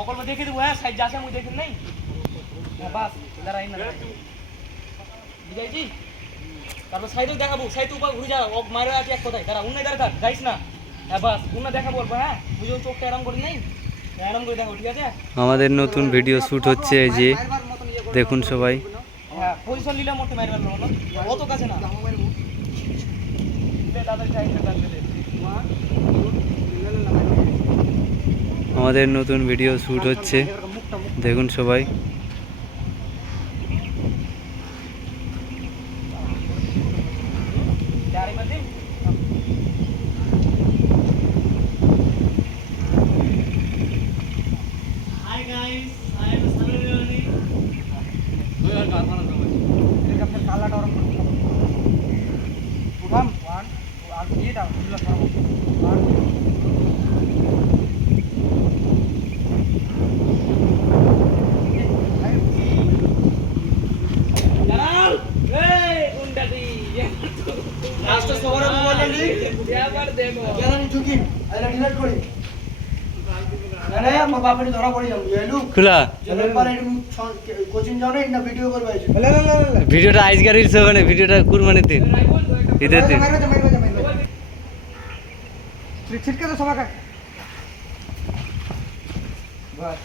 অকল্প দেখে দেবো হ্যাঁ সাইড যাচ্ছে মুই দেখেন নাই হ্যাঁ বাস দাঁড়াই না বুঝাইছি তারপর সাইডেও দেখাবো সাইড উপর ঘুরে যাও ও মারে আছে এক কথায় দাঁড়া উন্নয় দরকার যাইস না হ্যাঁ বাস উন্নয় দেখা বলবো হ্যাঁ বুঝো চোখটা এরম করি নাই এরম করে দেখো ঠিক আছে আমাদের নতুন ভিডিও শ্যুট হচ্ছে এই যে দেখুন সবাই। হ্যাঁ পজিশন নিলে মোটে মারি পারলো না অত কাছে না আমাদের নতুন ভিডিও শ্যুট হচ্ছে দেখুন সবাই। Hi guys, I am Salil Leoni. কালাটা ওরকম উঠাম 1 আর এটা উল্লা করব 1 দাঁড়াও এই গুন্ডাটি লাস্ট সবার মোবাইল নিয়ে আবার দেখো কেন ঝুঁকি আইলা ডিলিট করি আরে আমার বাপরে ধরা পড়ে যাবো এলু খোলা চলো পরে কোচিং যাও না ভিডিও করবে ভিডিওটা আজকের রিলস হবে না, ভিডিওটা কুরবানির দিন, ঈদের দিন। ছিটকে তো সবাই বাস